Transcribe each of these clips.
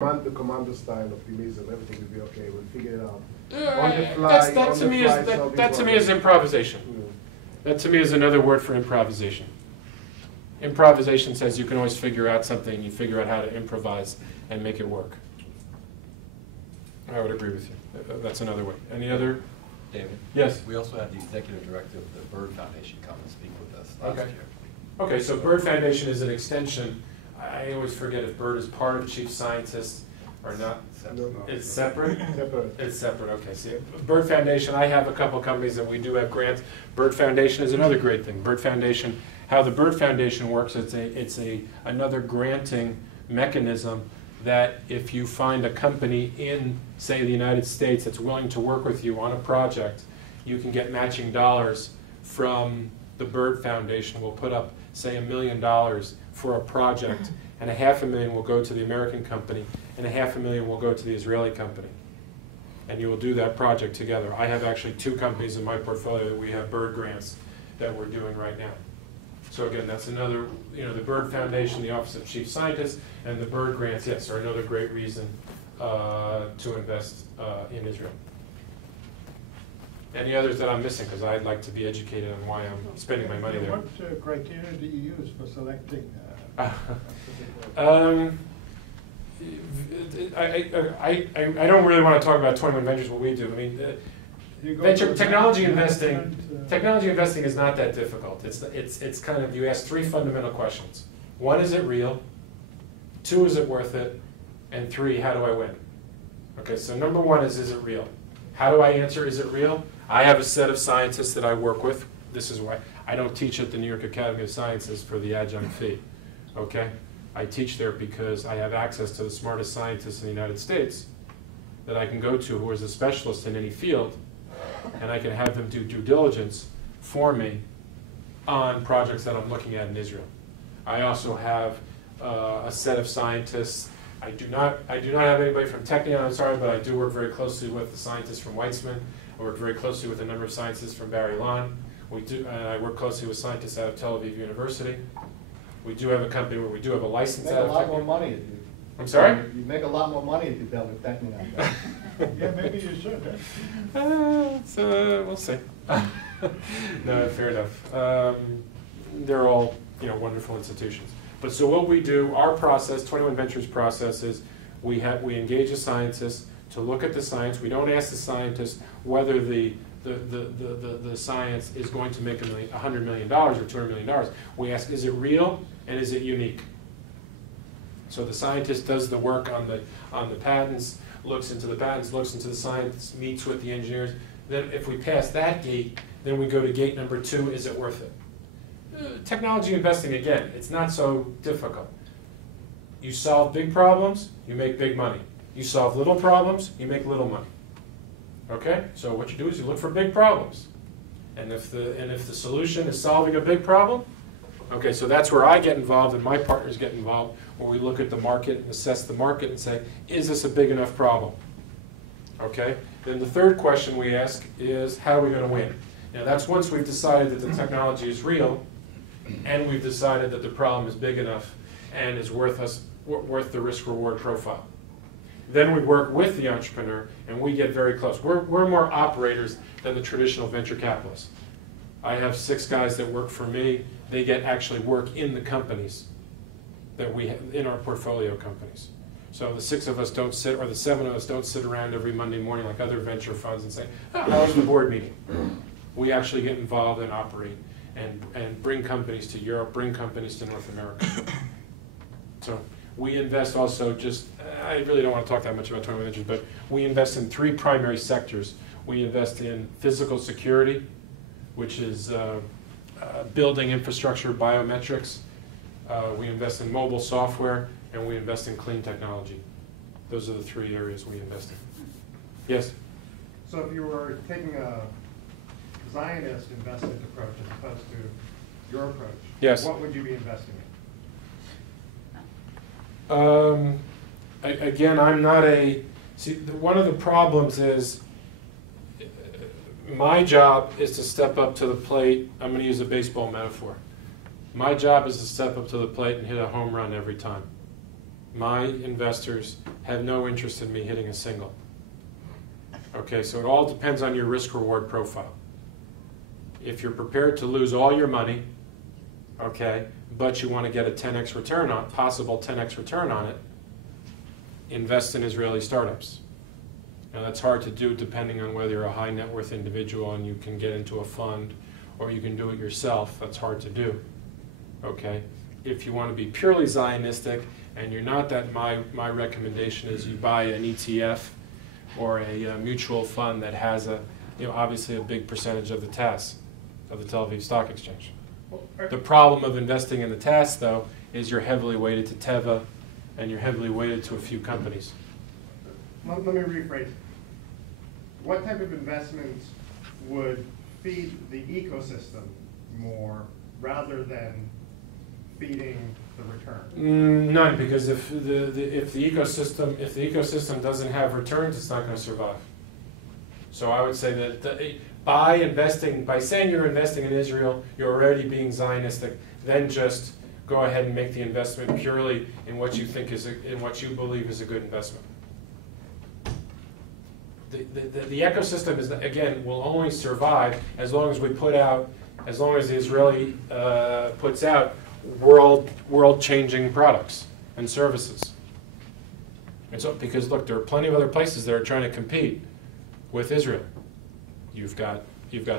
The commando style optimism, everything will be okay. We'll figure it out. That to me is improvisation. That to me is another word for improvisation. Improvisation says you can always figure out something. You figure out how to improvise and make it work. I would agree with you. That's another way. Any other? David? Yes? We also had the executive director of the Bird Foundation come and speak with us last year. Okay, so Bird Foundation is an extension. I always forget if Bird is part of Chief Scientist or not. No. It's separate? Separate. It's separate, okay. See, Bird Foundation, I have a couple companies that we do have grants. Bird Foundation is another great thing. Bird Foundation, how the Bird Foundation works, it's another granting mechanism that if you find a company in, say, the United States that's willing to work with you on a project, you can get matching dollars from the Bird Foundation. We'll put up, say, $1 million for a project, and $500,000 will go to the American company, and $500,000 will go to the Israeli company. And you will do that project together. I have actually 2 companies in my portfolio that we have Bird grants that we're doing right now. So again, that's another, the Bird Foundation, the Office of Chief Scientist, and the Bird grants, yes, are another great reason to invest in Israel. Any others that I'm missing? Because I'd like to be educated on why I'm spending my money there. What criteria do you use for selecting? I don't really want to talk about 21 Ventures, what we do. I mean, technology investing is not that difficult. It's kind of, you ask 3 fundamental questions. 1, is it real? 2, is it worth it? And 3, how do I win? Okay, so number 1 is it real? How do I answer, is it real? I have a set of scientists that I work with. This is why I don't teach at the New York Academy of Sciences for the adjunct fee. Okay? I teach there because I have access to the smartest scientists in the United States that I can go to who is a specialist in any field, and I can have them do due diligence for me on projects that I'm looking at in Israel. I also have a set of scientists. I do not have anybody from Technion, I'm sorry, but I do work very closely with the scientists from Weizmann. I work very closely with a number of scientists from Bar Ilan. I work closely with scientists out of Tel Aviv University. We do have a company where we do have a license out of Technion. You make a lot more money if you. I'm sorry? You make a lot more money if you dealt with Technion. Yeah, maybe you should. We'll see. No, fair enough. They're all wonderful institutions. But so what we do, our process, 21 Ventures process, is we engage a scientist to look at the science. We don't ask the scientist whether the science is going to make $100 million or $200 million. We ask, is it real and is it unique? So the scientist does the work on the patents, looks into the patents, looks into the science, meets with the engineers. Then if we pass that gate, then we go to gate number 2, is it worth it? Technology investing, again, it's not so difficult. You solve big problems, you make big money. You solve little problems, you make little money. Okay? So what you do is you look for big problems. And if the solution is solving a big problem, okay, so that's where I get involved and my partners get involved, where we look at the market and assess the market and say, is this a big enough problem? Okay? Then the third question we ask is, how are we going to win? Now that's once we've decided that the technology is real and we've decided that the problem is big enough and is worth the risk-reward profile. Then we work with the entrepreneur and we get very close. We're more operators than the traditional venture capitalists. I have 6 guys that work for me. They get actually work in the companies that we have in our portfolio companies. So the 6 of us don't sit, or the 7 of us don't sit around every Monday morning like other venture funds and say, oh, how was the board meeting? We actually get involved and operate and bring companies to Europe, bring companies to North America. So we invest also I really don't want to talk that much about 21 Ventures, but we invest in 3 primary sectors. We invest in physical security, which is building infrastructure, biometrics. We invest in mobile software, and we invest in clean technology. Those are the 3 areas we invest in. Yes? So if you were taking a Zionist investment approach as opposed to your approach, yes, what would you be investing in? Again, I'm not one of the problems is my job is to step up to the plate. I'm going to use a baseball metaphor. My job is to step up to the plate and hit a home run every time. my investors have no interest in me hitting a single. Okay, so it all depends on your risk-reward profile. If you're prepared to lose all your money, okay, but you want to get a 10x return on, possible 10x return on it, invest in Israeli startups. Now that's hard to do depending on whether you're a high net worth individual and you can get into a fund, or you can do it yourself. That's hard to do. Okay? If you want to be purely Zionistic and you're not, that my recommendation is you buy an ETF or a mutual fund that has a, obviously a big percentage of the TAS, of the Tel Aviv Stock Exchange. The problem of investing in the TAS, though, is you're heavily weighted to Teva and you're heavily weighted to a few companies. Let me rephrase. What type of investments would feed the ecosystem more rather than feeding the return? None, because if the ecosystem doesn't have returns, it's not going to survive. So I would say that by saying you're investing in Israel, you're already being Zionistic. Then just go ahead and make the investment purely in what you think is in what you believe is a good investment. The ecosystem is, again, will only survive as long as we put out, as long as the Israeli puts out world-changing products and services. And so, because look, there are plenty of other places that are trying to compete with Israel. You've got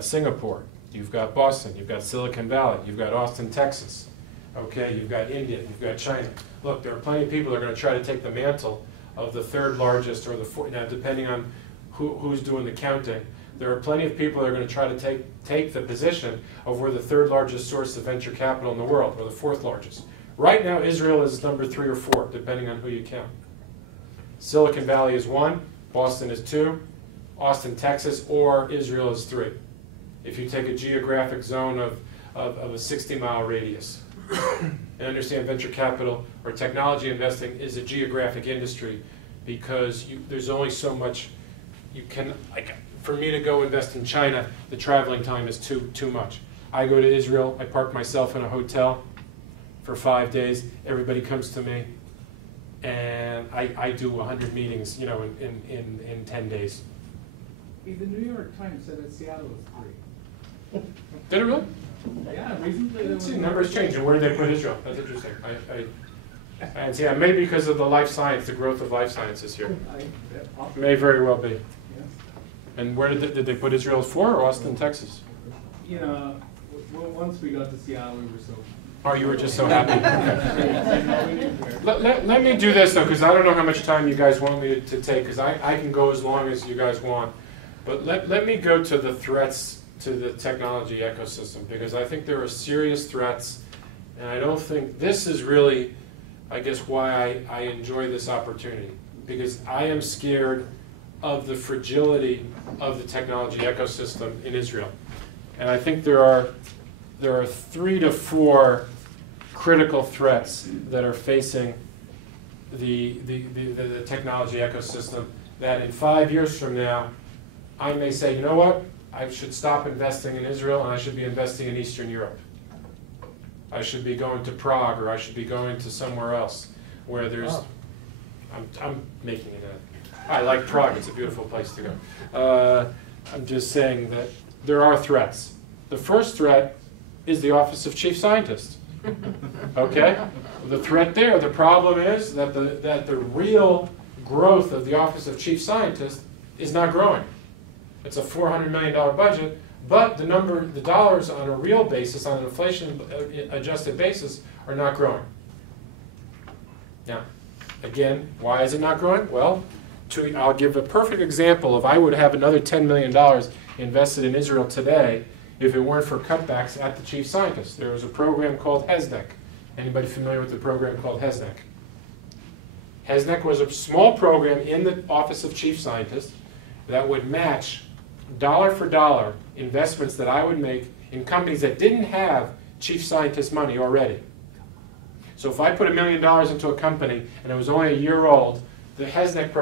Singapore, you've got Boston, you've got Silicon Valley, you've got Austin, Texas. Okay, you've got India, you've got China. Look, there are plenty of people that are going to try to take the mantle of the third largest or the fourth. Now, depending on who's doing the counting, there are plenty of people that are going to try to take the position of we're the third largest source of venture capital in the world, or the fourth largest. Right now, Israel is number 3 or 4, depending on who you count. Silicon Valley is 1, Boston is 2, Austin, Texas, or Israel is 3. If you take a geographic zone of a 60-mile radius. And understand venture capital or technology investing is a geographic industry because there's only so much you can, like, for me to go invest in China, the traveling time is too much. I go to Israel, I park myself in a hotel for 5 days, everybody comes to me, and I do 100 meetings, in 10 days. The New York Times said that Seattle was 3. Did it really? Yeah, recently there was... See, numbers change, and where did they put Israel? That's interesting. And see, maybe because of the life science, the growth of life sciences here. May very well be. Yes. And where did they put Israel 4 or Austin, Texas? Once we got to Seattle, we were so... Oh, you were just so happy. Let me do this, though, because I don't know how much time you guys want me to take, because I can go as long as you guys want. But let me go to the threats to the technology ecosystem, because I think there are serious threats, and I don't think this is really, I guess, why I enjoy this opportunity, because I am scared of the fragility of the technology ecosystem in Israel. And I think there are 3 to 4 critical threats that are facing the technology ecosystem that in 5 years from now, I may say, you know what? I should stop investing in Israel and I should be investing in Eastern Europe. I should be going to Prague, or I should be going to somewhere else where there's... Oh. I'm making it up. I like Prague. It's a beautiful place to go. I'm just saying that there are threats. The first threat is the Office of Chief Scientist. Okay? The threat there, the problem is that the real growth of the Office of Chief Scientist is not growing. It's a $400 million budget, but the dollars on a real basis, on an inflation-adjusted basis, are not growing. Now, again, why is it not growing? Well, I'll give a perfect example of I would have another $10 million invested in Israel today if it weren't for cutbacks at the chief scientist. There was a program called HESNEC. Anybody familiar with the program called HESNEC? HESNEC was a small program in the Office of Chief Scientist that would match dollar for dollar investments that I would make in companies that didn't have chief scientist money already. So if I put $1 million into a company and it was only a year old, the HESNEC program